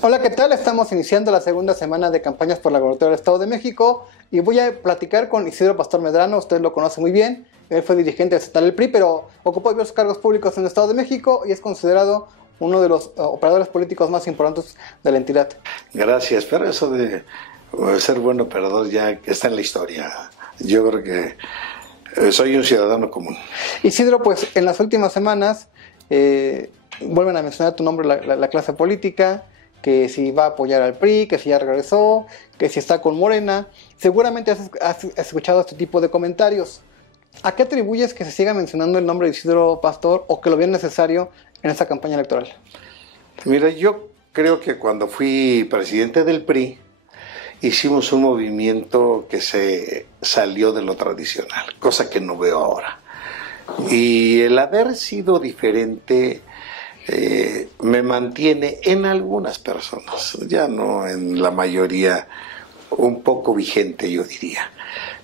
Hola, ¿qué tal? Estamos iniciando la segunda semana de campañas por la gobernatura del Estado de México y voy a platicar con Isidro Pastor Medrano. Usted lo conoce muy bien. Él fue dirigente estatal del PRI, pero ocupó diversos cargos públicos en el Estado de México y es considerado uno de los operadores políticos más importantes de la entidad. Gracias, pero eso de ser buen operador ya está en la historia. Yo creo que soy un ciudadano común. Isidro, pues en las últimas semanas vuelven a mencionar tu nombre la clase política, que si va a apoyar al PRI, que si ya regresó, que si está con Morena. Seguramente has escuchado este tipo de comentarios. ¿A qué atribuyes que se siga mencionando el nombre de Isidro Pastor o que lo vean necesario en esta campaña electoral? Mira, yo creo que cuando fui presidente del PRI, hicimos un movimiento que se salió de lo tradicional, cosa que no veo ahora. Y el haber sido diferente me mantiene en algunas personas, ya no en la mayoría, un poco vigente, yo diría.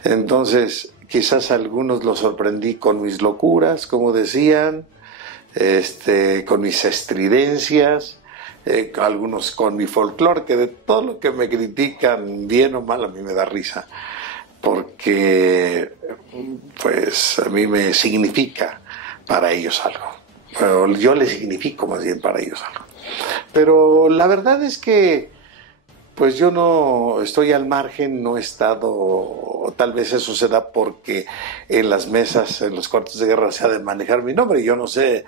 Entonces, quizás a algunos los sorprendí con mis locuras, como decían, con mis estridencias, algunos con mi folclore, que de todo lo que me critican, bien o mal, a mí me da risa, porque pues a mí me significa para ellos algo. Bueno, yo les significo más bien para ellos algo. Pero la verdad es que pues yo no estoy al margen, no he estado, tal vez eso se da porque en las mesas, en los cuartos de guerra se ha de manejar mi nombre. Yo no sé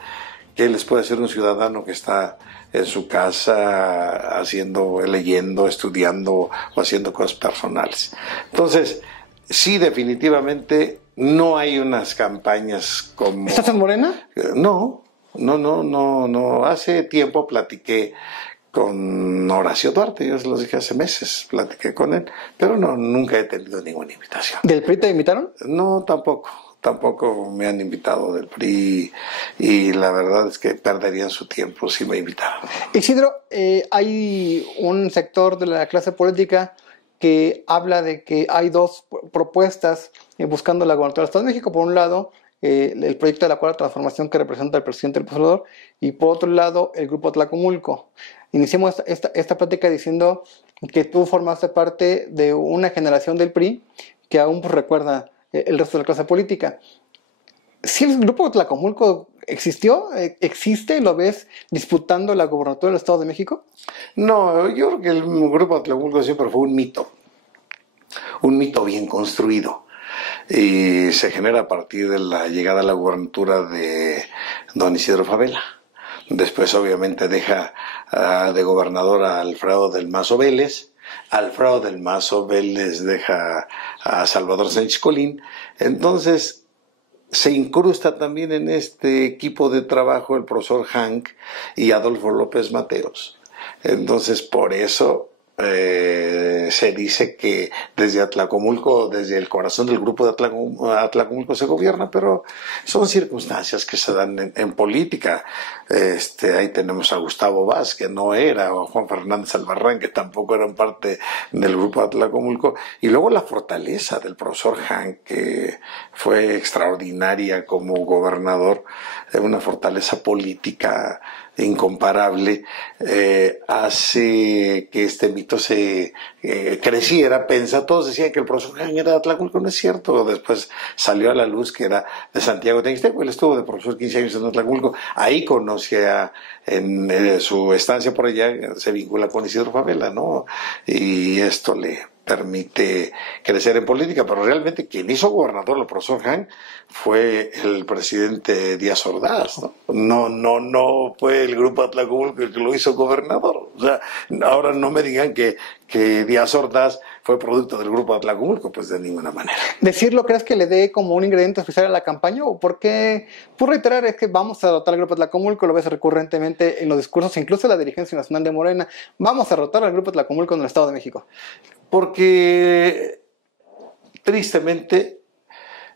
qué les puede hacer un ciudadano que está en su casa haciendo, leyendo, estudiando o haciendo cosas personales. Entonces, sí, definitivamente no hay unas campañas como... ¿Estás en Morena? No. Hace tiempo platiqué con Horacio Duarte, yo se los dije hace meses, platiqué con él, pero no, nunca he tenido ninguna invitación. ¿Del PRI te invitaron? No, tampoco me han invitado del PRI y la verdad es que perderían su tiempo si me invitaran. Isidro, hay un sector de la clase política que habla de que hay dos propuestas buscando la gobernatura del Estado de México. Por un lado, el proyecto de la Cuarta Transformación que representa al presidente López Obrador, y por otro lado, el Grupo Atlacomulco. Iniciamos esta plática diciendo que tú formaste parte de una generación del PRI que aún pues, recuerda el resto de la clase política. Si el Grupo Atlacomulco existió, existe, ¿lo ves disputando la gobernatura del Estado de México? No, yo creo que el Grupo Atlacomulco siempre fue un mito bien construido. Y se genera a partir de la llegada a la gubernatura de don Isidro Fabela. Después obviamente deja de gobernador a Alfredo del Mazo Vélez. Alfredo del Mazo Vélez deja a Salvador Sánchez Colín. Entonces se incrusta también en este equipo de trabajo el profesor Hank y Adolfo López Mateos. Entonces por eso se dice que desde Atlacomulco, desde el corazón del grupo de Atlacomulco se gobierna, pero son circunstancias que se dan en política. Ahí tenemos a Gustavo Vaz, que no era, o a Juan Fernández Albarrán, que tampoco eran parte del grupo de Atlacomulco, y luego la fortaleza del profesor Han, que fue extraordinaria como gobernador, una fortaleza política incomparable, hace que este mito se creciera. Todos decían que el profesor Han era de Atlacomulco, no es cierto. Después salió a la luz que era de Santiago de Texteco. Él estuvo de profesor 15 años en Atlacomulco. Ahí conocía, en su estancia por allá, se vincula con Isidro Fabela, ¿no? Y esto le permite crecer en política, pero realmente quien hizo gobernador al profesor Han fue el presidente Díaz Ordaz, ¿no? No fue el grupo Atlacomulco el que lo hizo gobernador. O sea, ahora no me digan que Díaz Ordaz fue producto del grupo Atlacomulco, pues de ninguna manera. ¿Decirlo crees que le dé como un ingrediente especial a la campaña? ¿O por qué? Por reiterar, es que vamos a derrotar al grupo Atlacomulco, lo ves recurrentemente en los discursos, incluso en la dirigencia nacional de Morena, vamos a derrotar al grupo Atlacomulco en el Estado de México. Porque tristemente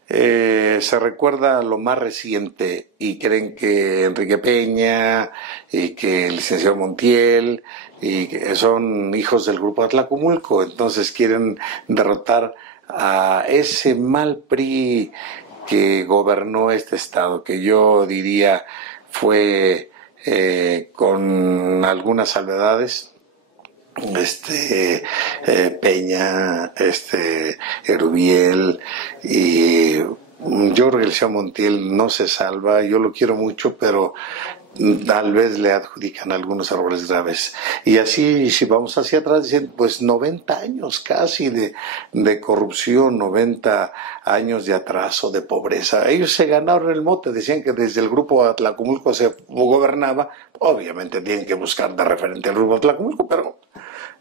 se recuerda lo más reciente y creen que Enrique Peña y que el licenciado Montiel y que son hijos del grupo Atlacomulco, entonces quieren derrotar a ese mal PRI que gobernó este estado, que yo diría fue con algunas salvedades, Peña, Erubiel, y yo creo que el señor Montiel no se salva. Yo lo quiero mucho, pero tal vez le adjudican algunos errores graves. Y así, si vamos hacia atrás, dicen, pues 90 años casi de corrupción, 90 años de atraso, de pobreza. Ellos se ganaron el mote, decían que desde el grupo Atlacomulco se gobernaba. Obviamente tienen que buscar de referente al grupo Atlacomulco, pero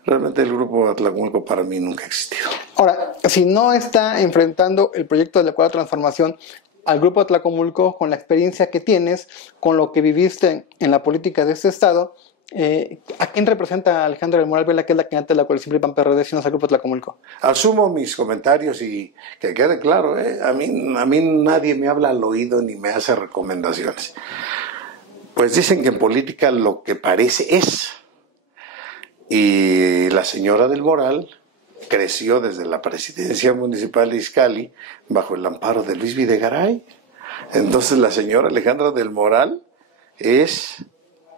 realmente el grupo Atlacomulco para mí nunca ha existido. Ahora, si no está enfrentando el proyecto de la Cuarta Transformación al grupo Atlacomulco, con la experiencia que tienes, con lo que viviste en la política de este estado, ¿a quién representa Alejandra del Moral Vela, que es la candidata de la coalición PRI-PAN-PRD, si no es al grupo Atlacomulco? Asumo mis comentarios y que quede claro, a mí nadie me habla al oído ni me hace recomendaciones. Pues dicen que en política lo que parece es. Y la señora del Moral creció desde la presidencia municipal de Izcalli bajo el amparo de Luis Videgaray. Entonces la señora Alejandra del Moral es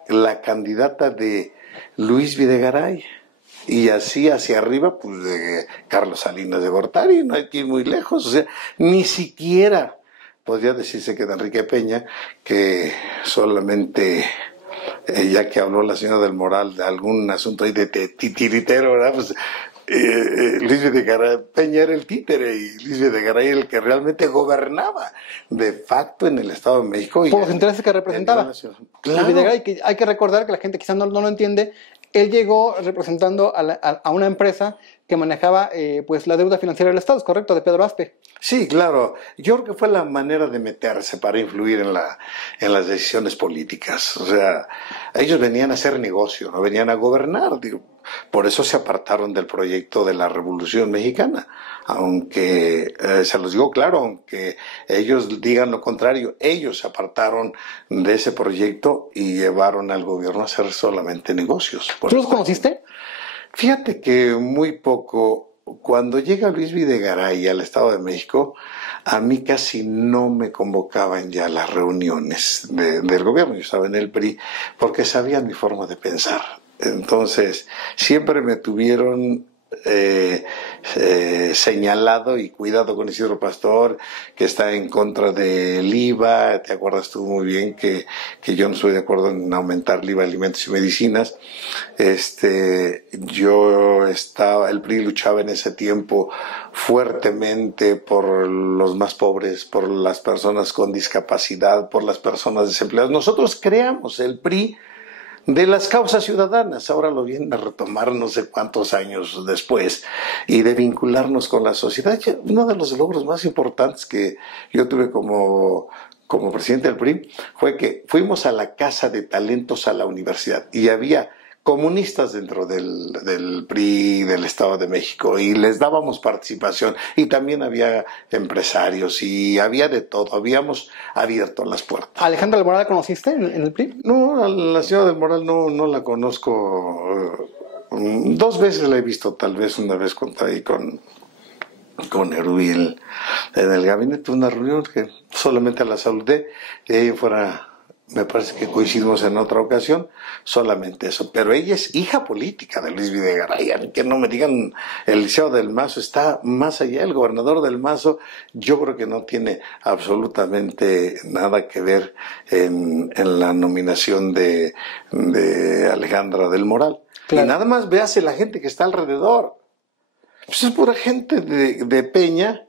la candidata de Luis Videgaray. Y así hacia arriba, pues de Carlos Salinas de Gortari, no hay que ir muy lejos. O sea, ni siquiera podría decirse que de Enrique Peña, que solamente... ya que habló la señora del Moral de algún asunto ahí de titiritero, ¿verdad? Pues, Luis Videgaray Peña era el títere y Luis Videgaray era el que realmente gobernaba de facto en el Estado de México. Por los intereses que representaba. Claro. Luis Videgaray, que hay que recordar que la gente quizás no lo entiende, él llegó representando a una empresa que manejaba pues la deuda financiera del Estado, ¿es correcto? De Pedro Aspe. Sí, claro. Yo creo que fue la manera de meterse para influir en las decisiones políticas. O sea, ellos venían a hacer negocio, no venían a gobernar. Digo, por eso se apartaron del proyecto de la Revolución Mexicana. Aunque, se los digo claro, aunque ellos digan lo contrario, ellos se apartaron de ese proyecto y llevaron al gobierno a hacer solamente negocios. ¿Tú los conociste? Fíjate que muy poco. Cuando llega Luis Videgaray al Estado de México, a mí casi no me convocaban ya las reuniones del gobierno. Yo estaba en el PRI porque sabían mi forma de pensar. Entonces, siempre me tuvieron señalado y cuidado con Isidro Pastor, que está en contra del IVA. Te acuerdas tú muy bien que yo no estoy de acuerdo en aumentar el IVA de alimentos y medicinas. El PRI luchaba en ese tiempo fuertemente por los más pobres, por las personas con discapacidad, por las personas desempleadas. Nosotros creamos el PRI de las causas ciudadanas, ahora lo vienen a retomar no sé cuántos años después, y de vincularnos con la sociedad. Uno de los logros más importantes que yo tuve como presidente del PRI fue que fuimos a la Casa de Talentos a la universidad y había comunistas dentro del PRI del Estado de México y les dábamos participación, y también había empresarios y había de todo, habíamos abierto las puertas. ¿Alejandra del Moral la conociste en el PRI? No, a la señora del Moral no la conozco. 2 veces la he visto, tal vez una vez ahí con Erubiel en el gabinete, una reunión que solamente la saludé, y ahí fuera me parece que coincidimos en otra ocasión, solamente eso. Pero ella es hija política de Luis Videgaray, que no me digan, el Liceo del Mazo está más allá, el gobernador del Mazo, yo creo que no tiene absolutamente nada que ver en la nominación de Alejandra del Moral. Claro. Y nada más véase la gente que está alrededor. Pues es pura gente de Peña,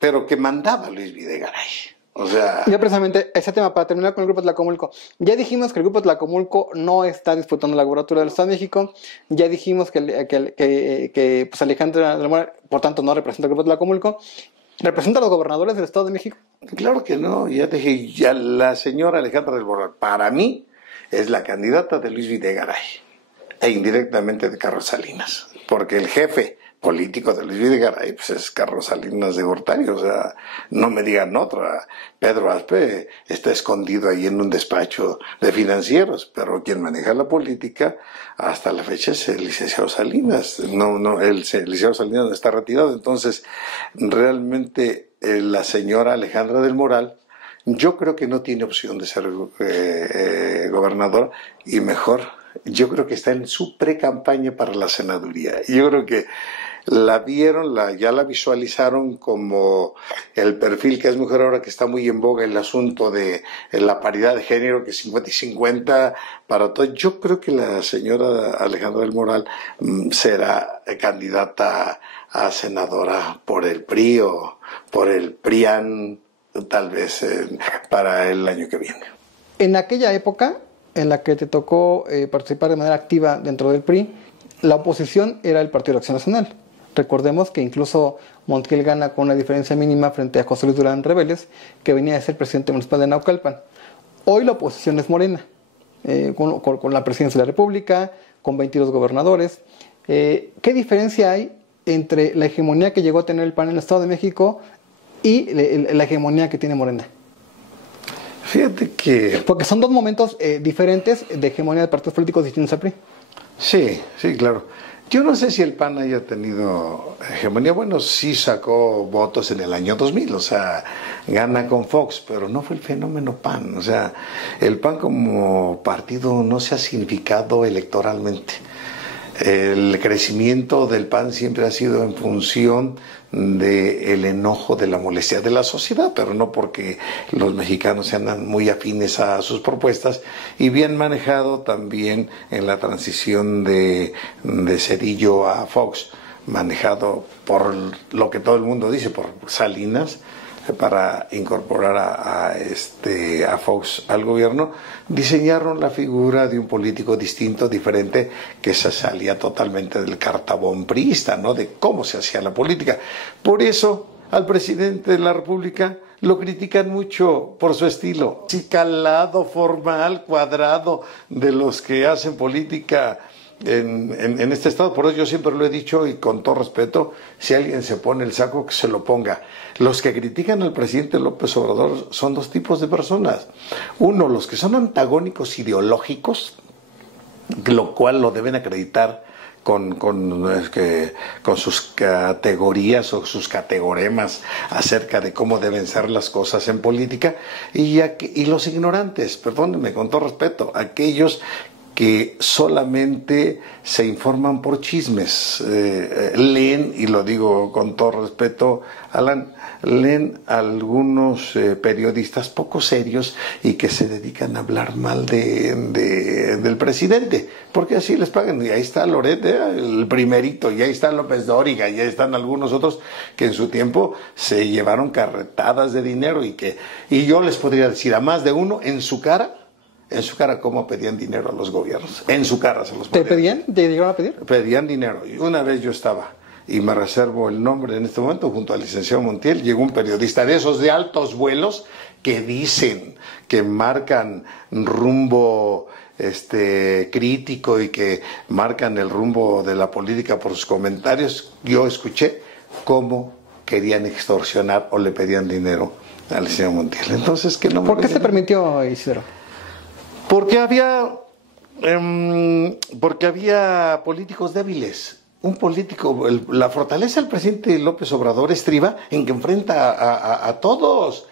pero que mandaba a Luis Videgaray. O sea... Ya precisamente ese tema, para terminar con el Grupo Atlacomulco. Ya dijimos que el Grupo Atlacomulco no está disputando la gubernatura del Estado de México. Ya dijimos que pues Alejandra del Moral, por tanto, no representa el Grupo Atlacomulco. ¿Representa a los gobernadores del Estado de México? Claro que no. Ya dije, ya la señora Alejandra del Moral, para mí, es la candidata de Luis Videgaray e indirectamente de Carlos Salinas. Porque el jefe político de Luis Videgaray pues es Carlos Salinas de Gortari, o sea, no me digan otra. Pedro Aspe está escondido ahí en un despacho de financieros, pero quien maneja la política hasta la fecha es el licenciado Salinas. El licenciado Salinas está retirado. Entonces, realmente la señora Alejandra del Moral, yo creo que no tiene opción de ser gobernador, y mejor yo creo que está en su pre-campaña para la senaduría. Yo creo que la vieron, ya la visualizaron como el perfil que es mujer ahora, que está muy en boga el asunto de la paridad de género, que 50 y 50 para todo. Yo creo que la señora Alejandra del Moral será candidata a senadora por el PRI o por el PRIAN, tal vez para el año que viene. En aquella época en la que te tocó participar de manera activa dentro del PRI, la oposición era el Partido de Acción Nacional. Recordemos que incluso Montiel gana con una diferencia mínima frente a José Luis Durán Reveles, que venía de ser presidente municipal de Naucalpan. Hoy la oposición es Morena, con la presidencia de la República, con 22 gobernadores. ¿Qué diferencia hay entre la hegemonía que llegó a tener el PAN en el Estado de México y la hegemonía que tiene Morena? Fíjate que... Porque son dos momentos diferentes de hegemonía de partidos políticos distintos al PRI. Sí, sí, claro. Yo no sé si el PAN haya tenido hegemonía. Bueno, sí sacó votos en el año 2000, o sea, gana con Fox, pero no fue el fenómeno PAN. O sea, el PAN como partido no se ha significado electoralmente. El crecimiento del PAN siempre ha sido en función del enojo, de la molestia de la sociedad, pero no porque los mexicanos sean muy afines a sus propuestas, y bien manejado también en la transición de Zedillo a Fox, manejado por lo que todo el mundo dice, por Salinas, para incorporar a Fox al gobierno. Diseñaron la figura de un político distinto, diferente, que se salía totalmente del cartabón priista, ¿no?, de cómo se hacía la política. Por eso al presidente de la República lo critican mucho por su estilo, sí, calado, formal, cuadrado, de los que hacen política en este estado. Por eso yo siempre lo he dicho, y con todo respeto, si alguien se pone el saco, que se lo ponga. Los que critican al presidente López Obrador son dos tipos de personas. Uno, los que son antagónicos ideológicos, lo cual lo deben acreditar con sus categorías o sus categoremas acerca de cómo deben ser las cosas en política, y los ignorantes, perdónenme, con todo respeto, aquellos que solamente se informan por chismes, leen, y lo digo con todo respeto, Alan, leen algunos periodistas poco serios y que se dedican a hablar mal del presidente, porque así les pagan. Y ahí está Loret, el primerito, y ahí está López Dóriga, y ahí están algunos otros que en su tiempo se llevaron carretadas de dinero, y yo les podría decir a más de uno en su cara cómo pedían dinero a los gobiernos. En su cara se los pedían. ¿Te pedían? ¿Te llegaron a pedir? Pedían dinero. Y una vez yo estaba, y me reservo el nombre en este momento, junto al licenciado Montiel, llegó un periodista de esos de altos vuelos que dicen que marcan rumbo crítico y que marcan el rumbo de la política por sus comentarios. Yo escuché cómo querían extorsionar o le pedían dinero al licenciado Montiel. Entonces, ¿qué no me ¿Por qué se permitió, Isidro? Porque había políticos débiles. Un político, la fortaleza del presidente López Obrador estriba en que enfrenta a todos.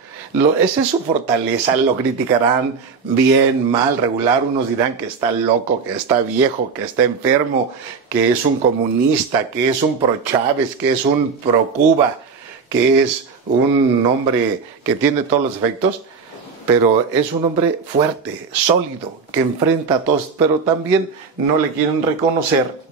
Esa es su fortaleza. Lo criticarán bien, mal, regular. Unos dirán que está loco, que está viejo, que está enfermo, que es un comunista, que es un pro Chávez, que es un pro Cuba, que es un hombre que tiene todos los defectos. Pero es un hombre fuerte, sólido, que enfrenta a todos, pero también no le quieren reconocer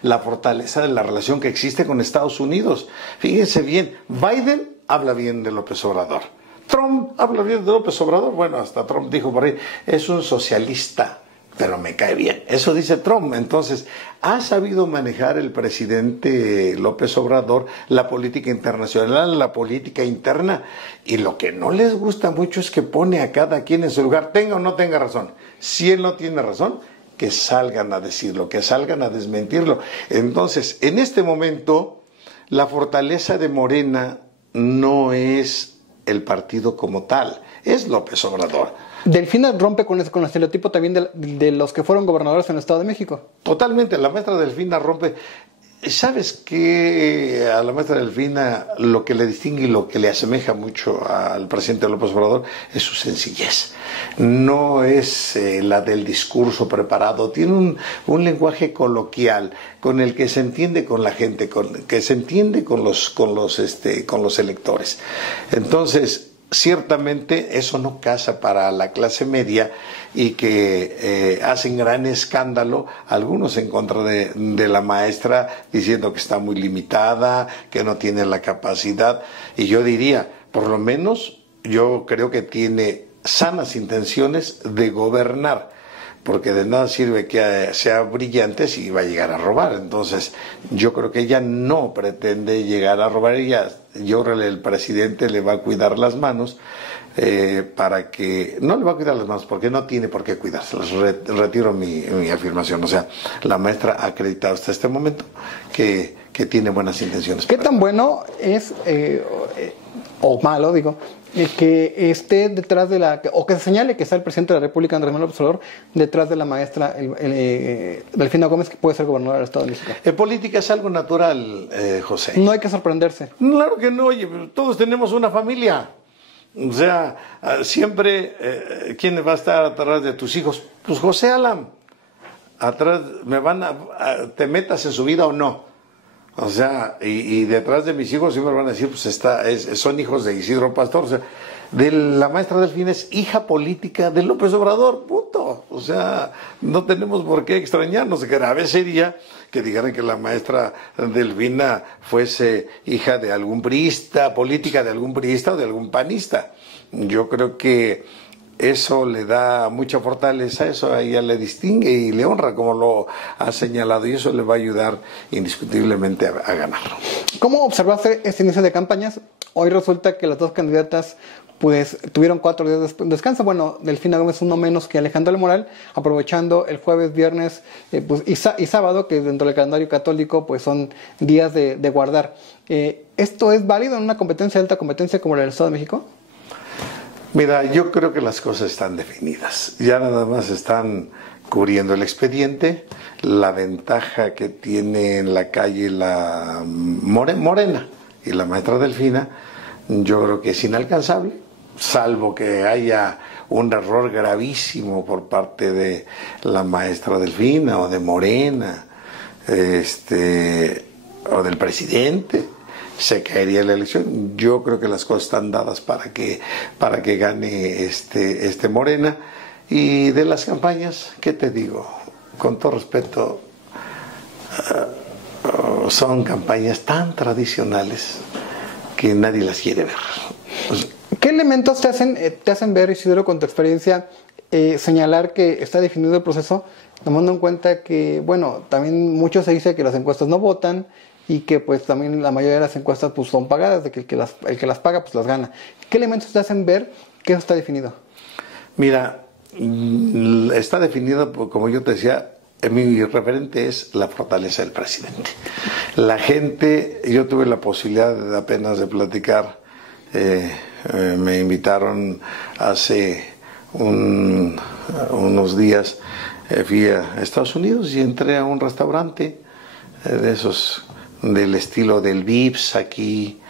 la fortaleza de la relación que existe con Estados Unidos. Fíjense bien, Biden habla bien de López Obrador, Trump habla bien de López Obrador, bueno, hasta Trump dijo por ahí, es un socialista, pero me cae bien. Eso dice Trump. Entonces, ha sabido manejar el presidente López Obrador la política internacional, la política interna, y lo que no les gusta mucho es que pone a cada quien en su lugar, tenga o no tenga razón. Si él no tiene razón, que salgan a decirlo, que salgan a desmentirlo. Entonces, en este momento, la fortaleza de Morena no es el partido como tal, es López Obrador. Delfina rompe con el estereotipo también de los que fueron gobernadores en el Estado de México. Totalmente, la maestra Delfina rompe. ¿Sabes que a la maestra Delfina lo que le distingue y lo que le asemeja mucho al presidente López Obrador es su sencillez? No es la del discurso preparado, tiene un lenguaje coloquial con el que se entiende con la gente, que se entiende con los electores. Entonces, ciertamente eso no casa para la clase media y que hacen gran escándalo, algunos en contra de la maestra, diciendo que está muy limitada, que no tiene la capacidad. Y yo diría, por lo menos yo creo que tiene sanas intenciones de gobernar, porque de nada sirve que sea brillante si va a llegar a robar. Entonces yo creo que ella no pretende llegar a robar. Yo creo que el presidente le va a cuidar las manos, para que no le va a cuidar las manos porque no tiene por qué cuidárselas. Retiro mi afirmación. O sea, la maestra ha acreditado hasta este momento que tiene buenas intenciones. ¿Qué tan bueno es, o malo, digo, que esté detrás o que se señale que está el presidente de la República, Andrés Manuel López Obrador, detrás de la maestra Delfina Gómez, que puede ser gobernadora del Estado de México? En política es algo natural, José. No hay que sorprenderse. Claro que no, oye, todos tenemos una familia. O sea, siempre, ¿quién va a estar atrás de tus hijos? Pues José Alam. Atrás, ¿te metas en su vida o no? O sea, y detrás de mis hijos siempre van a decir, pues son hijos de Isidro Pastor. O sea, de la maestra Delfina es hija política de López Obrador, punto. O sea, no tenemos por qué extrañarnos. Grave sería que dijeran que la maestra Delfina fuese hija de algún priista, política de algún priista o de algún panista. Yo creo que eso le da mucha fortaleza, eso a ella le distingue y le honra, como lo ha señalado, y eso le va a ayudar indiscutiblemente a ganarlo. ¿Cómo observaste este inicio de campañas? Hoy resulta que las dos candidatas pues tuvieron 4 días de descanso. Bueno, Delfina Gómez uno menos que Alejandra del Moral, aprovechando el jueves, viernes y sábado, que dentro del calendario católico pues son días de guardar. ¿Esto es válido en una competencia, alta competencia como la del Estado de México? Mira, yo creo que las cosas están definidas. Ya nada más están cubriendo el expediente. La ventaja que tiene en la calle la Morena y la maestra Delfina, yo creo que es inalcanzable, salvo que haya un error gravísimo por parte de la maestra Delfina o de Morena, o del presidente. Se caería la elección. Yo creo que las cosas están dadas para que gane Morena. Y de las campañas, ¿qué te digo? Con todo respeto, son campañas tan tradicionales que nadie las quiere ver. ¿Qué elementos te hacen ver, Isidro, con tu experiencia, señalar que está definido el proceso, tomando en cuenta que, bueno, también mucho se dice que las encuestas no votan, y que pues también la mayoría de las encuestas pues son pagadas, de que el que las paga pues las gana? ¿Qué elementos te hacen ver que eso está definido? Mira, está definido, como yo te decía, mi referente es la fortaleza del presidente. La gente, yo tuve la posibilidad apenas de platicar, me invitaron hace unos días, fui a Estados Unidos y entré a un restaurante de esos del estilo del Vips aquí.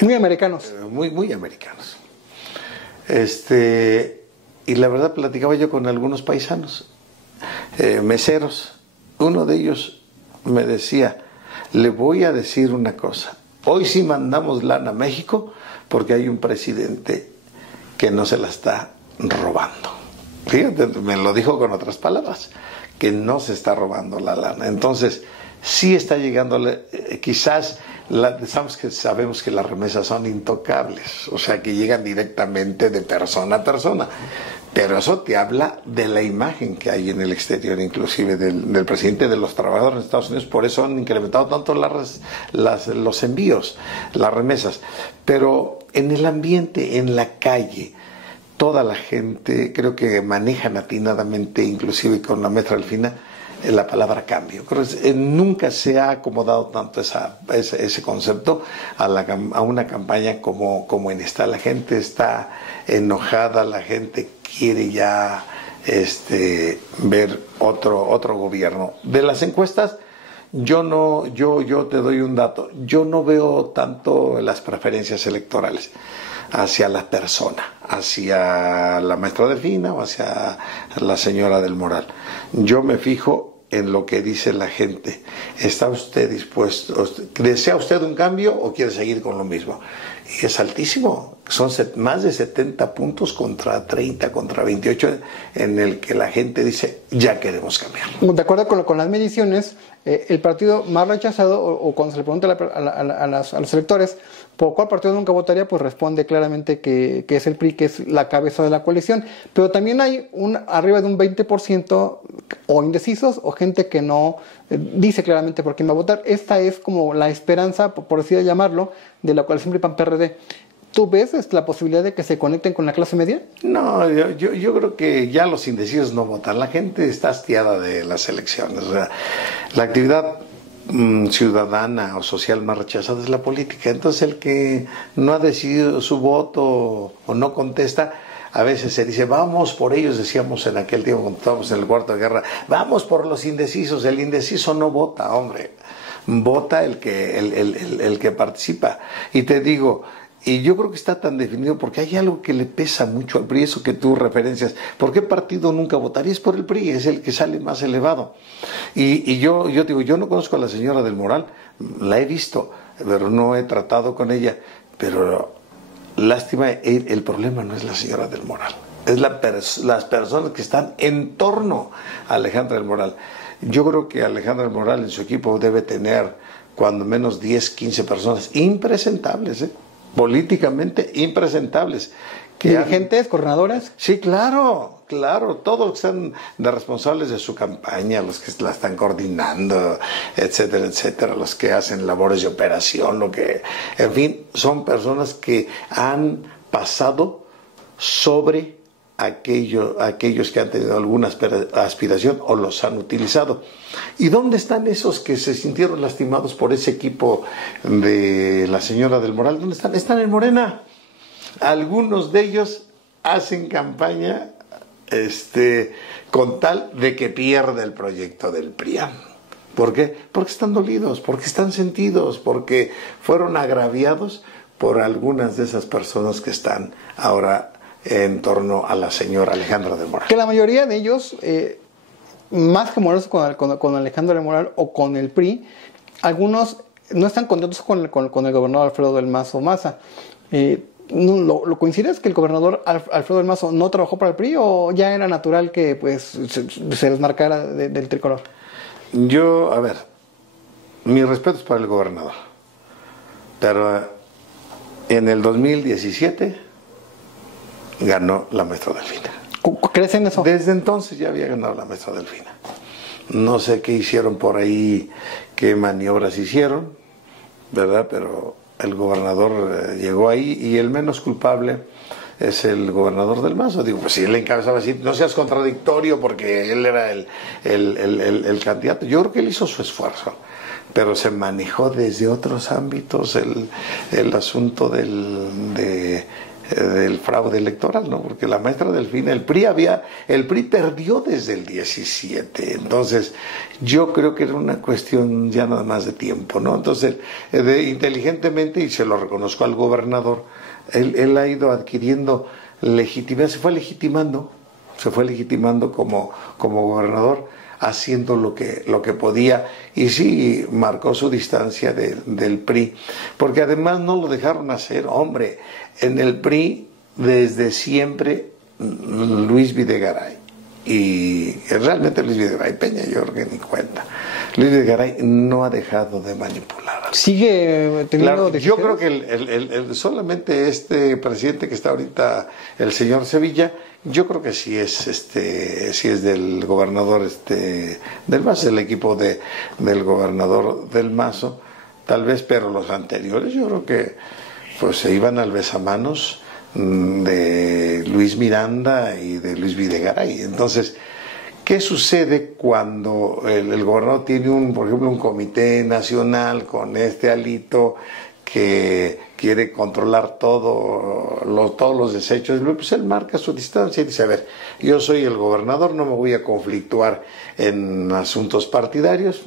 Muy americanos. Muy americanos. Y la verdad platicaba yo con algunos paisanos, meseros. Uno de ellos me decía, le voy a decir una cosa, hoy sí mandamos lana a México porque hay un presidente que no se la está robando. Fíjate, me lo dijo con otras palabras, que no se está robando la lana. Entonces, sí está llegando, quizás sabemos que las remesas son intocables, o sea que llegan directamente de persona a persona, pero eso te habla de la imagen que hay en el exterior, inclusive del presidente, de los trabajadores en Estados Unidos. Por eso han incrementado tanto los envíos, las remesas. Pero en el ambiente, en la calle, toda la gente creo que manejan atinadamente, inclusive con la maestra Delfina, la palabra cambio. Creo que nunca se ha acomodado tanto ese concepto a una campaña como en esta. La gente está enojada, la gente quiere ya ver otro gobierno. De las encuestas, yo te doy un dato. Yo no veo tanto las preferencias electorales hacia la persona, hacia la maestra Delfina o hacia la señora del Moral. Yo me fijo en lo que dice la gente. ¿Está usted dispuesto? ¿Desea usted un cambio o quiere seguir con lo mismo? Y es altísimo. Son más de 70 puntos contra 30, contra 28, en el que la gente dice, ya queremos cambiar. De acuerdo con las mediciones, el partido más rechazado, o cuando se le pregunta a los electores por cuál partido nunca votaría, pues responde claramente que es el PRI, que es la cabeza de la coalición. Pero también hay arriba de un 20% o indecisos o gente que no dice claramente por quién va a votar. Esta es como la esperanza, por así llamarlo, de la coalición PRI-PAN-PRD. ¿Tú ves la posibilidad de que se conecten con la clase media? No, yo creo que ya los indecisos no votan. La gente está hastiada de las elecciones. O sea, la actividad ciudadana o social más rechazada es la política. Entonces el que no ha decidido su voto o no contesta, a veces se dice, vamos por ellos, decíamos en aquel tiempo cuando estábamos en el cuarto de guerra, vamos por los indecisos. El indeciso no vota, hombre. Vota el que participa. Y te digo, y yo creo que está tan definido porque hay algo que le pesa mucho al PRI, eso que tú referencias. ¿Por qué partido nunca votaría? Es por el PRI, es el que sale más elevado. Y yo digo, yo no conozco a la señora del Moral, la he visto, pero no he tratado con ella. Pero lástima, el problema no es la señora del Moral, es las personas que están en torno a Alejandra del Moral. Yo creo que Alejandra del Moral en su equipo debe tener cuando menos 10, 15 personas impresentables, políticamente impresentables. ¿Dirigentes, coordinadoras? Sí, claro, todos los que están de responsables de su campaña, los que la están coordinando, etcétera, los que hacen labores de operación, en fin, son personas que han pasado sobre aquellos que han tenido alguna aspiración o los han utilizado. ¿Y dónde están esos que se sintieron lastimados por ese equipo de la señora del Moral? ¿Dónde están? Están en Morena. Algunos de ellos hacen campaña con tal de que pierda el proyecto del PRIAN. ¿Por qué? Porque están dolidos, porque están sentidos, porque fueron agraviados por algunas de esas personas que están ahora en torno a la señora Alejandra del Moral. Que la mayoría de ellos, más que molestos con Alejandra del Moral o con el PRI, algunos no están contentos con el gobernador Alfredo del Mazo Maza. ¿Lo coincides que el gobernador Alfredo del Mazo no trabajó para el PRI o ya era natural que pues se desmarcara del tricolor? A ver, mi respeto es para el gobernador, pero en el 2017 ganó la maestra Delfina. ¿Crees en eso? Desde entonces ya había ganado la maestra Delfina. No sé qué hicieron por ahí, qué maniobras hicieron, ¿verdad? Pero el gobernador llegó ahí y el menos culpable es el gobernador del Mazo. Digo, pues si él encabezaba así, no seas contradictorio porque él era el candidato. Yo creo que él hizo su esfuerzo, pero se manejó desde otros ámbitos el asunto del fraude electoral, ¿no? Porque la maestra Delfina, el PRI perdió desde el 17, entonces yo creo que era una cuestión ya nada más de tiempo, ¿no? Entonces, inteligentemente, y se lo reconozco al gobernador, él ha ido adquiriendo legitimidad, se fue legitimando como gobernador, haciendo lo que podía, y sí marcó su distancia del PRI, porque además no lo dejaron hacer, hombre. En el PRI desde siempre Luis Videgaray, y realmente Luis Videgaray, Peña yo creo que ni cuenta, Luis Videgaray no ha dejado de manipular. Sigue teniendo decisiones. Yo creo que solamente este presidente que está ahorita, el señor Sevilla, yo creo que sí es del gobernador del Mazo, el equipo del gobernador del Mazo, tal vez, pero los anteriores yo creo que pues se iban al besamanos de Luis Miranda y de Luis Videgaray. Entonces, ¿qué sucede cuando el gobernador tiene por ejemplo, un comité nacional con este alito que quiere controlar todos los desechos? Pues él marca su distancia y dice, a ver, yo soy el gobernador, no me voy a conflictuar en asuntos partidarios,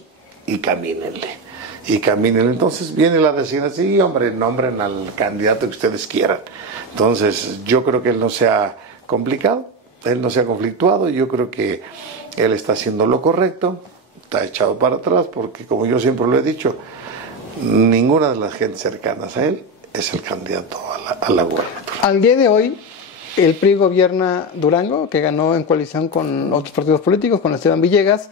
y camínenle. Y camínenle. Entonces viene la designación, sí, hombre, nombren al candidato que ustedes quieran. Entonces yo creo que él no se ha complicado, él no se ha conflictuado, yo creo que él está haciendo lo correcto, está echado para atrás, porque como yo siempre lo he dicho, ninguna de las gentes cercanas a él es el candidato a la gubernatura. Al día de hoy, el PRI gobierna Durango, que ganó en coalición con otros partidos políticos, con Esteban Villegas.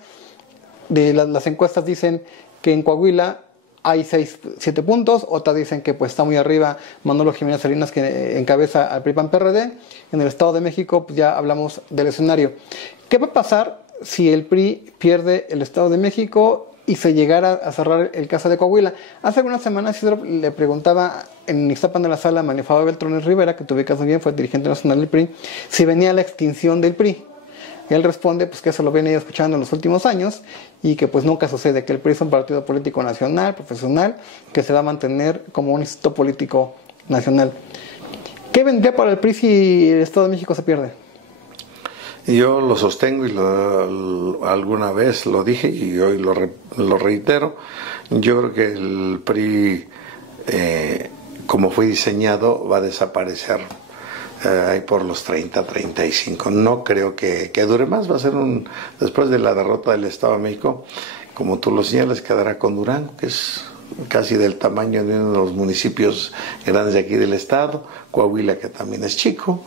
Las encuestas dicen que en Coahuila hay 7 puntos, otras dicen que pues está muy arriba Manolo Jiménez Salinas, que encabeza al PRI-PAN-PRD. En el Estado de México pues ya hablamos del escenario. ¿Qué va a pasar si el PRI pierde el Estado de México y se llegara a cerrar el caso de Coahuila? Hace algunas semanas Isidro le preguntaba en Ixtapan de la Sala a Manifado Beltrones Rivera, que tú ubicas muy bien, fue dirigente nacional del PRI, si venía la extinción del PRI. Y él responde pues que eso lo viene escuchando en los últimos años y que pues nunca sucede, que el PRI es un partido político nacional, profesional, que se va a mantener como un instituto político nacional. ¿Qué vendría para el PRI si el Estado de México se pierde? Yo lo sostengo y alguna vez lo dije y hoy lo reitero. Yo creo que el PRI, como fue diseñado, va a desaparecer ahí por los 30, 35. No creo que dure más. Va a ser después de la derrota del Estado de México, como tú lo señalas, quedará con Durango, que es casi del tamaño de uno de los municipios grandes de aquí del estado, Coahuila, que también es chico.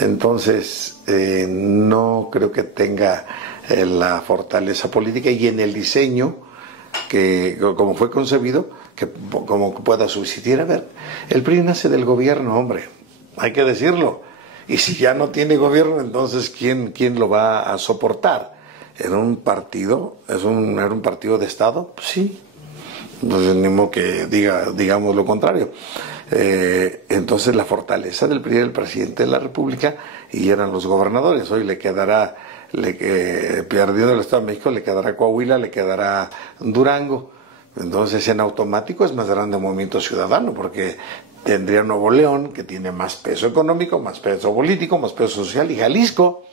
Entonces no creo que tenga la fortaleza política, y en el diseño que como fue concebido, que como pueda subsistir. A ver, el PRI nace del gobierno, hombre, hay que decirlo, y si ya no tiene gobierno, entonces ¿quién lo va a soportar? ¿Era un partido? ¿Era un partido de Estado? Pues sí, pues ni modo que digamos lo contrario. Entonces la fortaleza del PRI era el presidente de la República y eran los gobernadores. Hoy le quedará, perdiendo el Estado de México, le quedará Coahuila, le quedará Durango. Entonces en automático es más grande el Movimiento Ciudadano, porque tendría Nuevo León, que tiene más peso económico, más peso político, más peso social, y Jalisco,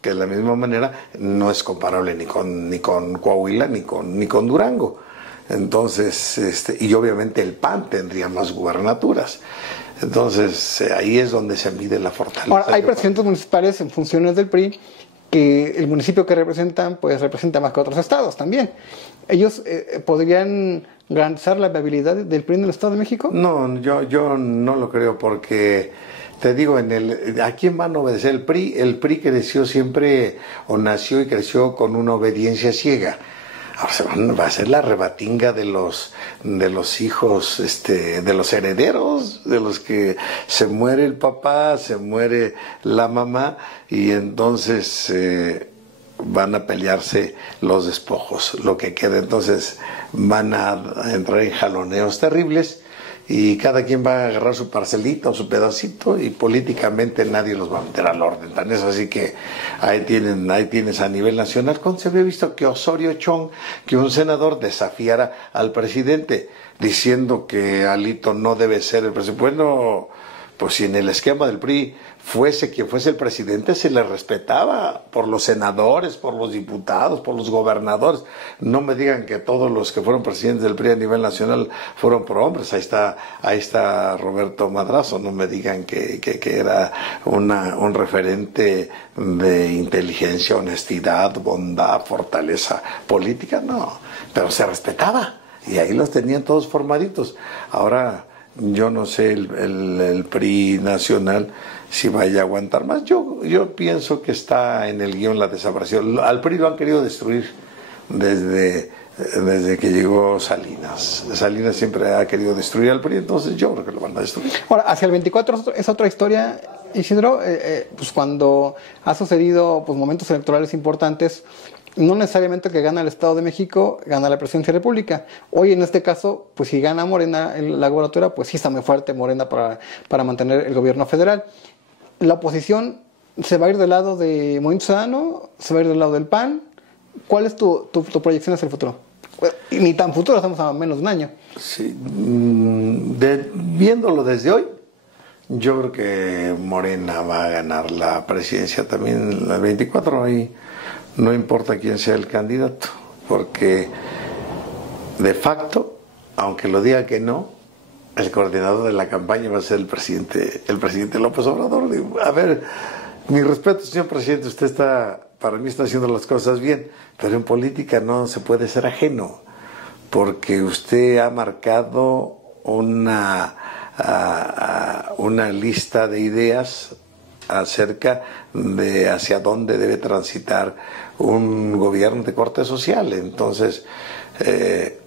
que de la misma manera no es comparable ni con Coahuila ni con Durango. Entonces, y obviamente el PAN tendría más gubernaturas. Entonces, ahí es donde se mide la fortaleza. Ahora, hay presidentes municipales en funciones del PRI que el municipio que representan, pues representa más que otros estados también. ¿Ellos podrían garantizar la viabilidad del PRI en el Estado de México? No, yo no lo creo, porque te digo, ¿a quién van a obedecer el PRI? El PRI creció siempre, o nació y creció con una obediencia ciega. Ahora va a ser la rebatinga de los hijos, de los herederos, de los que se muere el papá, se muere la mamá, y entonces van a pelearse los despojos, lo que queda. Entonces van a entrar en jaloneos terribles, y cada quien va a agarrar su parcelita o su pedacito, y políticamente nadie los va a meter al orden. Tan es así que ahí tienes a nivel nacional. ¿Cuándo se había visto que Osorio Chong, que un senador desafiara al presidente diciendo que Alito no debe ser el presidente? Bueno, pues si en el esquema del PRI fuese quien fuese el presidente, se le respetaba por los senadores, por los diputados, por los gobernadores. No me digan que todos los que fueron presidentes del PRI a nivel nacional fueron prohombres. Ahí está Roberto Madrazo. No me digan que era un referente de inteligencia, honestidad, bondad, fortaleza política. No, pero se respetaba, y ahí los tenían todos formaditos. Ahora yo no sé el PRI nacional si vaya a aguantar más. Yo pienso que está en el guión la desaparición. Al PRI lo han querido destruir desde que llegó Salinas. Salinas siempre ha querido destruir al PRI, entonces yo creo que lo van a destruir. Ahora, hacia el 24 es otra historia, Isidro. Pues cuando ha sucedido pues momentos electorales importantes, no necesariamente que gana el Estado de México, gana la presidencia de la República. Hoy en este caso, pues si gana Morena en la gobernatura, pues sí está muy fuerte Morena para mantener el gobierno federal. La oposición se va a ir del lado de Movimiento Ciudadano, se va a ir del lado del PAN. ¿Cuál es tu proyección hacia el futuro? Y ni tan futuro, estamos a menos de un año. Sí, viéndolo desde hoy, yo creo que Morena va a ganar la presidencia también en el 24. Ahí no importa quién sea el candidato, porque de facto, aunque lo diga que no, el coordinador de la campaña va a ser el presidente López Obrador. Digo, a ver, mi respeto, señor presidente, usted para mí está haciendo las cosas bien, pero en política no se puede ser ajeno, porque usted ha marcado una lista de ideas acerca de hacia dónde debe transitar un gobierno de corte social. Entonces,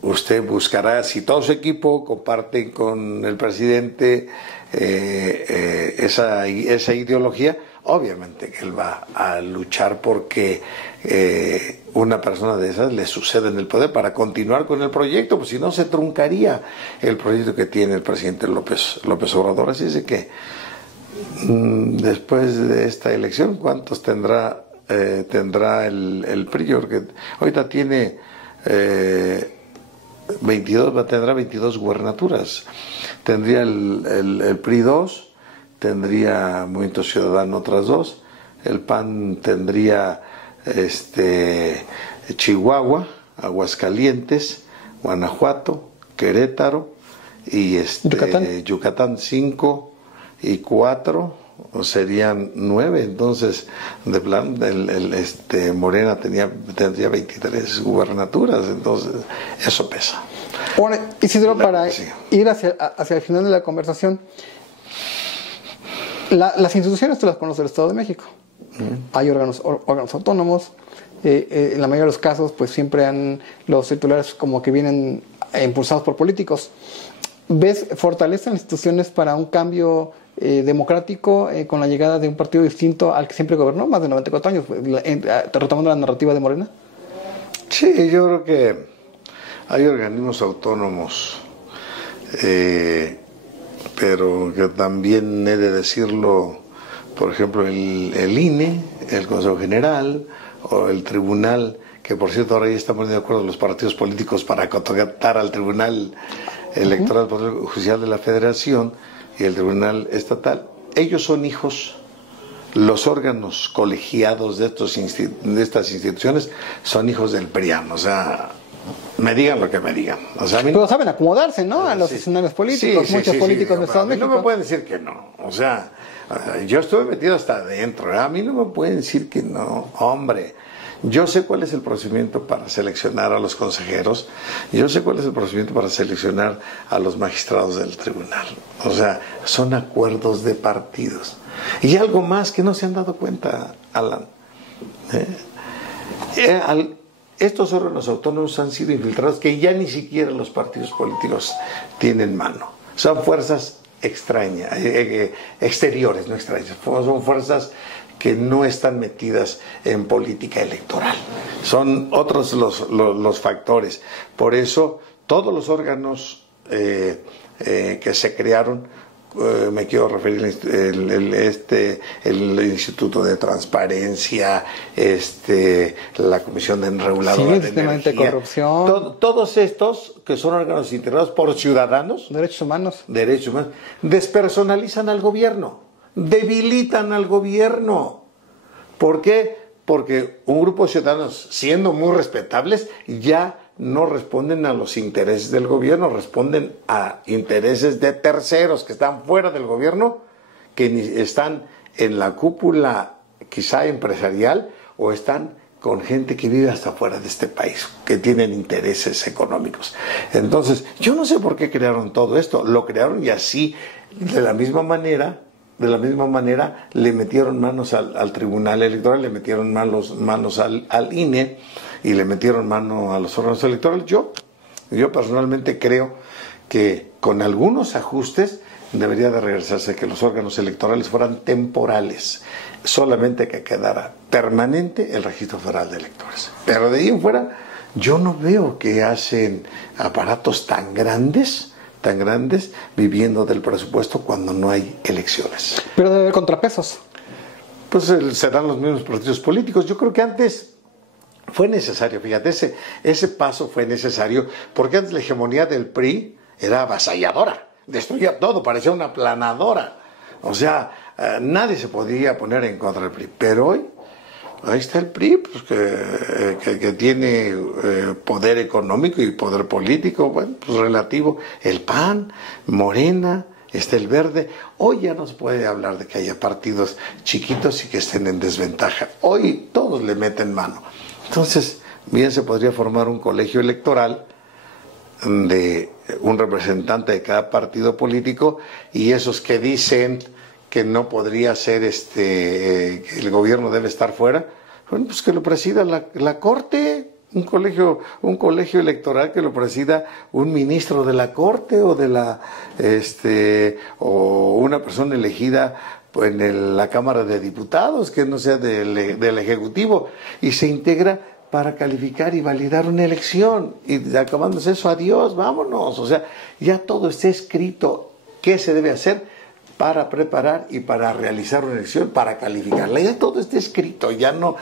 usted buscará, si todo su equipo comparte con el presidente esa ideología, obviamente que él va a luchar porque una persona de esas le suceda en el poder para continuar con el proyecto, pues si no se truncaría el proyecto que tiene el presidente López Obrador. Así es de que después de esta elección, ¿cuántos tendrá el PRI? Porque ahorita tiene 22, tendrá 22 gubernaturas. Tendría el PRI 2, tendría Movimiento Ciudadano otras 2, el PAN tendría Chihuahua, Aguascalientes, Guanajuato, Querétaro y Yucatán 5 y 4 serían 9. Entonces, de plan, Morena tendría 23 gubernaturas. Entonces, eso pesa. Bueno, Isidro, para ir hacia el final de la conversación, las instituciones tú las conoces del Estado de México. Hay órganos autónomos. En la mayoría de los casos, pues siempre los titulares como que vienen impulsados por políticos. ¿Ves fortaleza en las instituciones para un cambio democrático con la llegada de un partido distinto al que siempre gobernó más de 94 años, retomando la narrativa de Morena? Sí, yo creo que hay organismos autónomos, pero que también he de decirlo, por ejemplo, el INE, el Consejo General o el Tribunal, que por cierto ahora ya están poniendo de acuerdo los partidos políticos para contratar al Tribunal Electoral Judicial de la Federación y el Tribunal Estatal. Ellos son hijos, los órganos colegiados de estas instituciones son hijos del PRIAN, o sea, me digan lo que me digan. O sea, pero saben acomodarse, ¿no? A los escenarios políticos, muchos políticos de Estado de México. No me pueden decir que no, o sea, yo estuve metido hasta adentro, a mí no me pueden decir que no, hombre. Yo sé cuál es el procedimiento para seleccionar a los consejeros, yo sé cuál es el procedimiento para seleccionar a los magistrados del tribunal. O sea, son acuerdos de partidos. Y algo más que no se han dado cuenta, Alan. Estos órganos autónomos han sido infiltrados que ya ni siquiera los partidos políticos tienen mano. Son fuerzas extrañas, exteriores, no extrañas, son fuerzas que no están metidas en política electoral. Son otros los factores. Por eso, todos los órganos que se crearon, me quiero referir el Instituto de Transparencia, la Comisión de Reguladora de Energía, Anticorrupción, todos estos que son órganos integrados por ciudadanos, derechos humanos, despersonalizan al gobierno. Debilitan al gobierno. ¿Por qué? Porque un grupo de ciudadanos, siendo muy respetables, ya no responden a los intereses del gobierno, responden a intereses de terceros que están fuera del gobierno, que están en la cúpula quizá empresarial o están con gente que vive hasta fuera de este país, que tienen intereses económicos. Entonces, yo no sé por qué crearon todo esto. Lo crearon y así, de la misma manera le metieron manos al Tribunal Electoral, le metieron manos al INE y le metieron mano a los órganos electorales. Yo personalmente creo que con algunos ajustes debería de regresarse que los órganos electorales fueran temporales, solamente que quedara permanente el Registro Federal de Electores. Pero de ahí en fuera yo no veo que hacen aparatos tan grandes viviendo del presupuesto cuando no hay elecciones. Pero debe haber contrapesos. Pues serán los mismos partidos políticos. Yo creo que antes fue necesario, fíjate, ese paso fue necesario, porque antes la hegemonía del PRI era avasalladora, destruía todo, parecía una aplanadora. O sea, nadie se podía poner en contra del PRI. Pero hoy Ahí está el PRI, pues que tiene poder económico y poder político, bueno, pues relativo. El PAN, Morena, está el Verde. Hoy ya no se puede hablar de que haya partidos chiquitos y que estén en desventaja. Hoy todos le meten mano. Entonces, bien se podría formar un colegio electoral de un representante de cada partido político, y esos que dicen que no podría ser que el gobierno debe estar fuera, bueno, pues que lo presida la Corte, un colegio electoral que lo presida un ministro de la Corte o o una persona elegida en la Cámara de Diputados, que no sea del Ejecutivo, y se integra para calificar y validar una elección, y acabándose eso, adiós, vámonos. O sea, ya todo está escrito, qué se debe hacer para preparar y para realizar una elección, para calificarla. Ya todo está escrito, ya no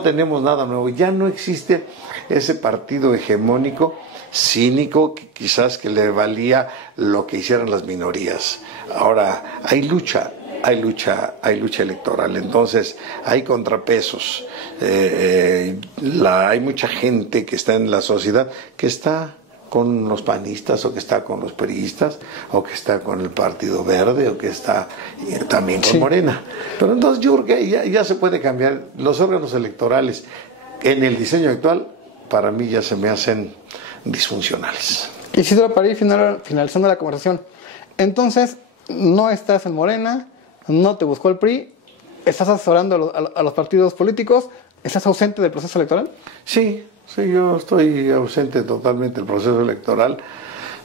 tenemos nada nuevo, ya no existe ese partido hegemónico, cínico, que le valía lo que hicieran las minorías. Ahora hay lucha electoral, entonces hay contrapesos, hay mucha gente que está en la sociedad que está con los panistas, o que está con los priistas, o que está con el Partido Verde, o que está también con Morena. Pero entonces yo creo que ya se puede cambiar. Los órganos electorales en el diseño actual, para mí ya se me hacen disfuncionales. Isidro, para ir finalizando la conversación, entonces no estás en Morena, no te buscó el PRI, estás asesorando a los partidos políticos, ¿estás ausente del proceso electoral? Sí, yo estoy ausente totalmente del proceso electoral.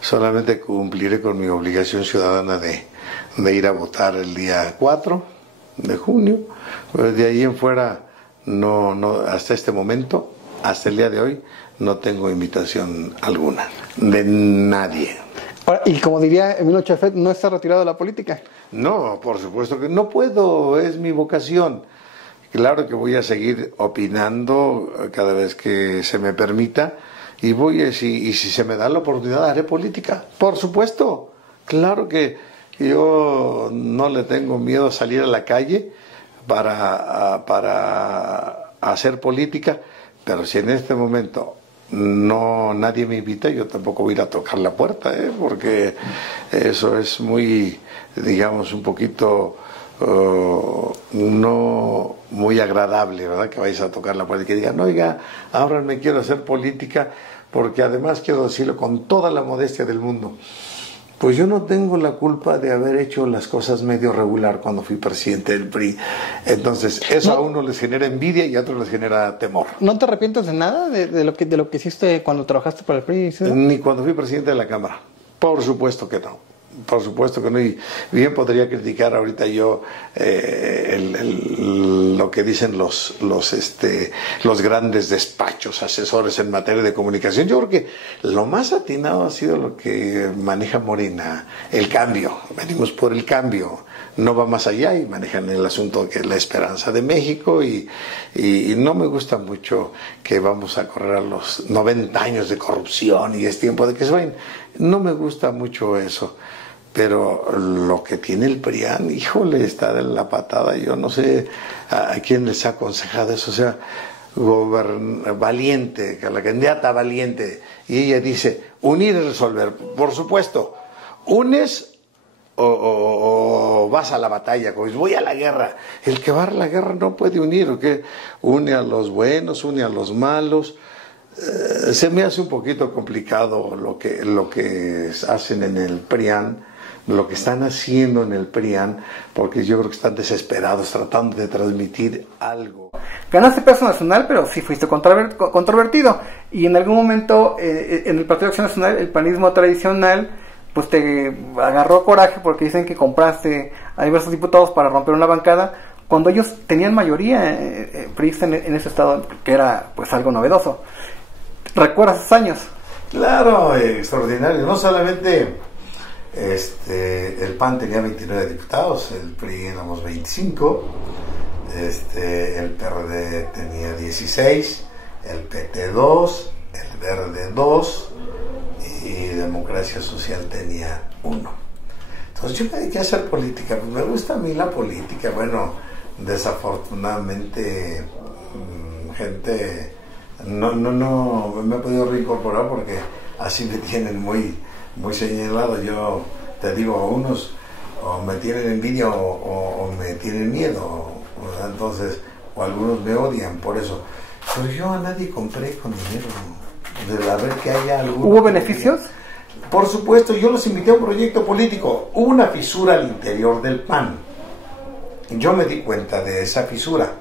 Solamente cumpliré con mi obligación ciudadana de ir a votar el día 4 de junio. Pues de ahí en fuera, no, hasta este momento, hasta el día de hoy, no tengo invitación alguna de nadie. Ahora, y como diría Emilio Chafet, ¿no está retirado de la política? No, por supuesto que no puedo, es mi vocación. Claro que voy a seguir opinando cada vez que se me permita, y si se me da la oportunidad haré política, por supuesto. Claro que yo no le tengo miedo a salir a la calle para hacer política, pero si en este momento nadie me invita, yo tampoco voy a ir a tocar la puerta, porque eso es muy, digamos, un poquito no muy agradable, ¿verdad? Que vayas a tocar la puerta y que digan, oiga, ahora me quiero hacer política, porque además quiero decirlo con toda la modestia del mundo, pues yo no tengo la culpa de haber hecho las cosas medio regular cuando fui presidente del PRI. Entonces eso a uno les genera envidia y a otros les genera temor. ¿No te arrepientes de nada de lo que hiciste cuando trabajaste para el PRI? ¿Sí? Ni cuando fui presidente de la Cámara, por supuesto que no. Por supuesto que no, y bien podría criticar ahorita yo lo que dicen los grandes despachos asesores en materia de comunicación. Yo creo que lo más atinado ha sido lo que maneja Morena, el cambio. Venimos por el cambio, no va más allá, y manejan el asunto que es la esperanza de México, y no me gusta mucho que vamos a correr a los 90 años de corrupción y es tiempo de que se vayan. No me gusta mucho eso. Pero lo que tiene el PRIAN, híjole, está de la patada. Yo no sé a quién les ha aconsejado eso. O sea, Valiente, la candidata Valiente, y ella dice, unir y resolver. Por supuesto, unes o vas a la batalla, como dices, voy a la guerra. El que va a la guerra no puede unir, ¿o qué? Une a los buenos, une a los malos. Se me hace un poquito complicado lo que hacen en el PRIAN, lo que están haciendo en el PRIAN, porque yo creo que están desesperados tratando de transmitir algo. Ganaste peso nacional, pero sí fuiste controvertido, y en algún momento en el Partido de Acción Nacional, el panismo tradicional, pues te agarró coraje porque dicen que compraste a diversos diputados para romper una bancada, cuando ellos tenían mayoría priista en ese estado, que era pues algo novedoso. ¿Recuerdas esos años? Claro, extraordinario. No solamente el PAN tenía 29 diputados, el PRI éramos 25, el PRD tenía 16, el PT 2, el Verde 2 y Democracia Social tenía 1. Entonces yo me dediqué a hacer política, pues me gusta a mí la política. Bueno, desafortunadamente gente, no me he podido reincorporar porque así me tienen muy señalado. Yo te digo, a unos o me tienen envidia o me tienen miedo, entonces, o algunos me odian por eso. Pero yo a nadie compré con dinero. De a ver que haya algo. ¿Hubo beneficios? Por supuesto, yo los invité a un proyecto político. Hubo una fisura al interior del PAN. Yo me di cuenta de esa fisura.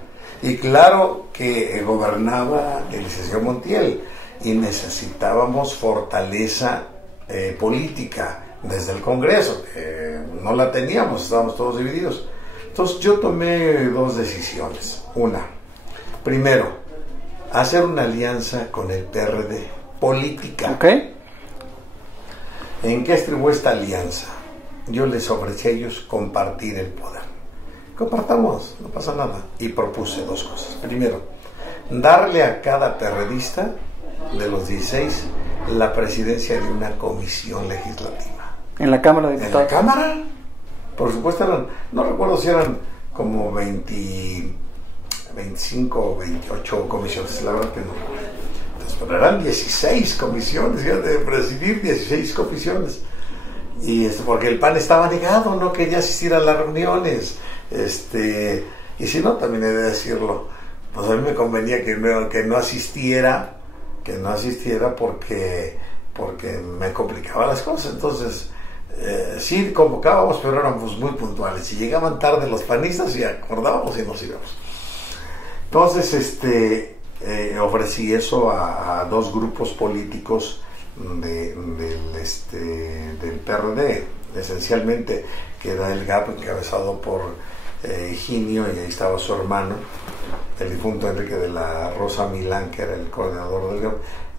Y claro que gobernaba el licenciado Montiel y necesitábamos fortaleza política desde el Congreso, que no la teníamos, estábamos todos divididos. Entonces yo tomé dos decisiones. Una, primero, hacer una alianza con el PRD, política. Okay. ¿En qué estribó esta alianza? Yo les ofrecí a ellos compartir el poder. Compartamos, no pasa nada. Y propuse dos cosas. Primero, darle a cada perredista de los 16 la presidencia de una comisión legislativa. ¿En la Cámara de Diputados? ¿En la Cámara? Por supuesto eran, no recuerdo si eran como 25 o 28 comisiones, la verdad que no. Entonces, pero eran 16 comisiones, yo de presidir 16 comisiones. Y porque el PAN estaba negado, no quería asistir a las reuniones. Y si no, también he de decirlo, pues a mí me convenía que no asistiera porque me complicaba las cosas. Entonces, sí convocábamos, pero éramos muy puntuales. Si llegaban tarde los panistas, y acordábamos y nos íbamos. Entonces, ofrecí eso a dos grupos políticos del PRD, esencialmente, que era el GAP, encabezado por Higinio, y ahí estaba su hermano, el difunto Enrique de la Rosa Milán, que era el coordinador del GAP,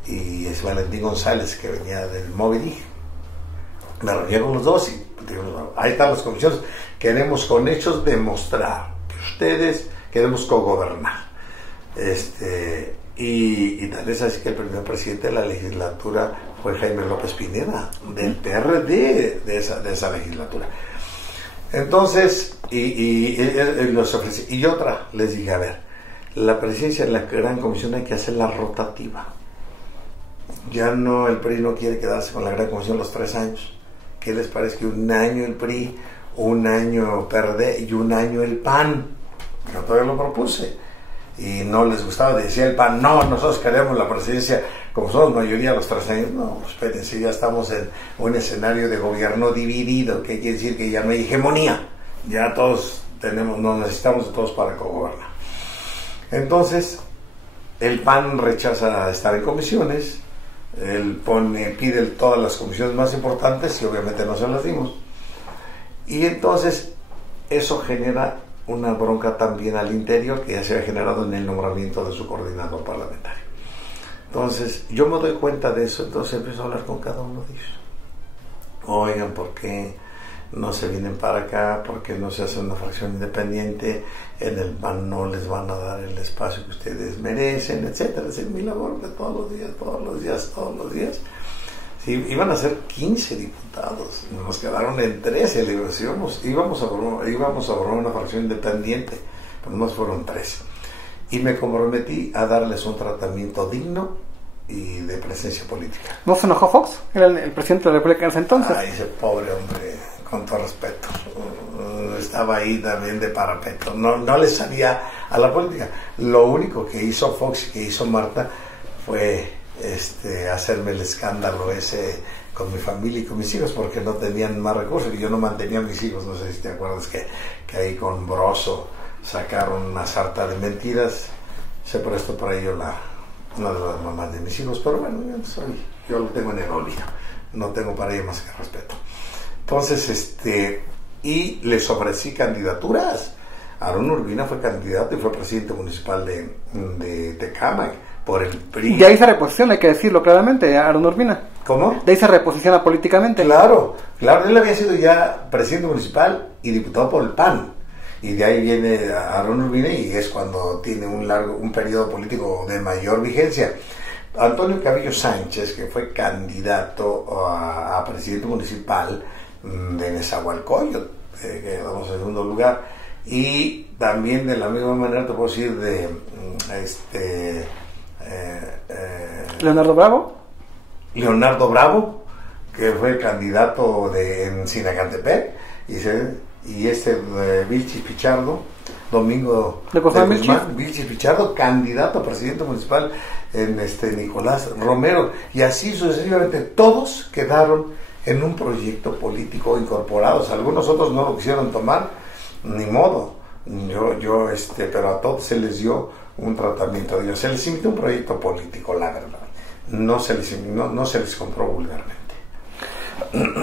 y es Valentín González, que venía del Moby. Me reuní con los dos y digo, ahí están las comisiones. Queremos con hechos demostrar que ustedes queremos cogobernar. Y tal es así que el primer presidente de la legislatura fue Jaime López Pineda, del PRD de esa legislatura. Entonces, los ofrecí. Y otra, les dije, a ver, la presidencia de la Gran Comisión hay que hacerla rotativa. Ya no, el PRI no quiere quedarse con la Gran Comisión los 3 años. ¿Qué les parece que un año el PRI, un año PRD y un año el PAN? Yo todavía lo propuse. Y no les gustaba, decía el PAN, no, nosotros queremos la presidencia, como somos mayoría los 3 años. No, espérense, ya estamos en un escenario de gobierno dividido, que quiere decir que ya no hay hegemonía, ya todos nos necesitamos de todos para cogobernar. Entonces, el PAN rechaza estar en comisiones, él pide todas las comisiones más importantes y obviamente no se las dimos. Y entonces, eso genera una bronca también al interior que ya se ha generado en el nombramiento de su coordinador parlamentario. Entonces, yo me doy cuenta de eso, entonces empiezo a hablar con cada uno de ellos. Oigan, ¿por qué no se vienen para acá? ¿Por qué no se hace una fracción independiente? En el PAN no les van a dar el espacio que ustedes merecen, etcétera. Es mi labor de todos los días. Sí, iban a ser 15 diputados, nos quedaron en 13, le digo, íbamos a formar una fracción independiente, pero nomás fueron 13. Y me comprometí a darles un tratamiento digno y de presencia política. ¿No se enojó Fox? Era el presidente de la República en ese entonces. Ay, ese pobre hombre, con todo respeto, estaba ahí también de parapeto, no le sabía a la política. Lo único que hizo Fox y que hizo Marta fue hacerme el escándalo ese con mi familia y con mis hijos, porque no tenían más recursos y yo no mantenía a mis hijos. No sé si te acuerdas que ahí con Broso sacaron una sarta de mentiras. Se prestó para ello una de las mamás de mis hijos, pero bueno, yo lo tengo en el olvido, no tengo para ello más que respeto. Entonces, y les ofrecí candidaturas. Aarón Urbina fue candidato y fue presidente municipal de Tecámac por el PRI. Y de ahí se reposiciona, hay que decirlo claramente, Aarón Urbina. ¿Cómo? De ahí se reposiciona políticamente. Claro, él había sido ya presidente municipal y diputado por el PAN. Y de ahí viene Aarón Urbina y es cuando tiene un periodo político de mayor vigencia. Antonio Cabillo Sánchez, que fue candidato a presidente municipal de Nezahualcóyotl, que quedamos en segundo lugar, y también de la misma manera te puedo decir de Leonardo Bravo. Leonardo Bravo, que fue candidato en Sinacantepec, y Vilchis Pichardo, Domingo de Guzmán, Vilchis Pichardo, candidato a presidente municipal en Nicolás Romero, y así sucesivamente todos quedaron en un proyecto político incorporados. Algunos otros no lo quisieron tomar, ni modo. Pero a todos se les dio un tratamiento, se les invitó un proyecto político, la verdad. No se les compró vulgarmente.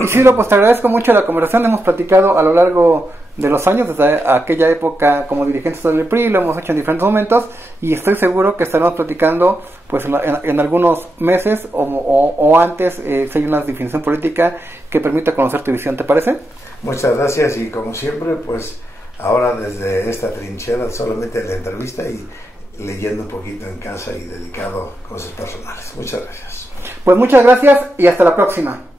Isidro, pues te agradezco mucho la conversación. Hemos platicado a lo largo de los años, desde aquella época como dirigentes del PRI, lo hemos hecho en diferentes momentos, y estoy seguro que estaremos platicando pues en algunos meses o antes, si hay una definición política que permita conocer tu visión. ¿Te parece? Muchas gracias, y como siempre, pues ahora desde esta trinchera solamente la entrevista y leyendo un poquito en casa y dedicado a cosas personales. Muchas gracias. Pues muchas gracias y hasta la próxima.